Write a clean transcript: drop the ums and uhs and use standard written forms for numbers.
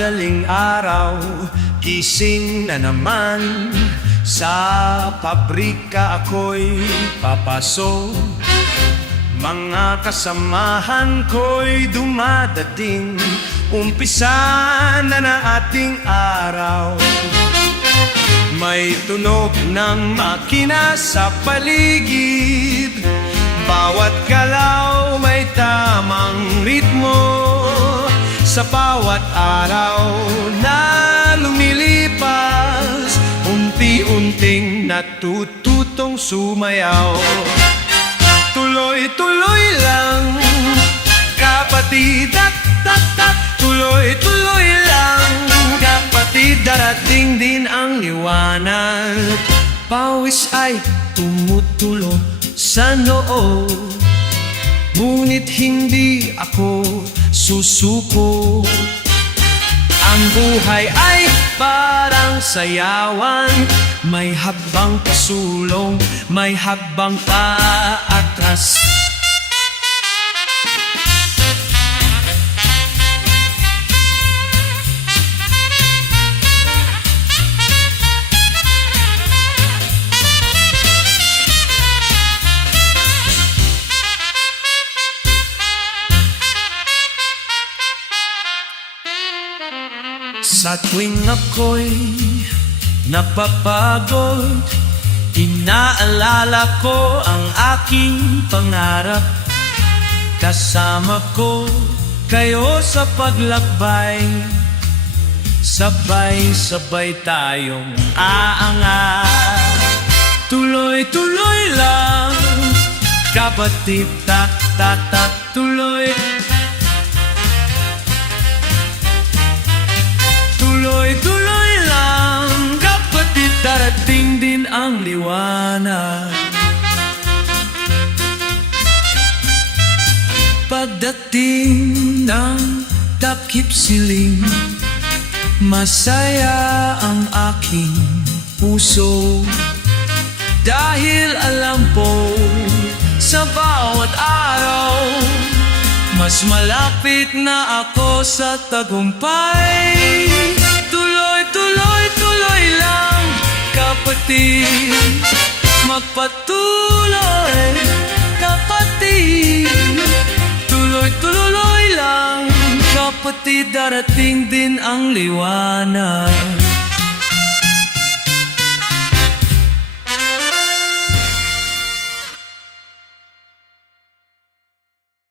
madaling araw, gising na naman. Sa pabrika ako'y papasok, mga kasamahan ko'y dumadating. Umpisa na ating araw. May tunog ng makina sa paligid, bawat galaw may tamang ritmo. Sa bawat araw na lumilipas, unti-unting natututong sumayaw. Tuloy-tuloy lang, kapatid, tak-tak-tak. Tuloy-tuloy lang, kapatid, darating din ang liwanag. Pawis ay tumutulo sa noo, ngunit hindi ako susuko. Ang buhay ay parang sayawan, may habang pasulong, may habang paatras. Sa tuwing ako'y napapagod, inaalala ko ang aking pangarap. Kasama ko kayo sa paglakbay, sabay-sabay tayong aangat. Tuloy-tuloy lang, kapatid, tak-tak-tak. Tuloy, tuloy-tuloy lang, kapatid, darating din ang liwanag. Pagdating ng takip siling, masaya ang aking puso. Dahil alam po, sa bawat araw, mas malapit na ako sa tagumpay. Tuloy-tuloy, tuloy lang, kapatid, magpatuloy, kapatid. Tuloy-tuloy lang, kapatid, darating din ang liwanag.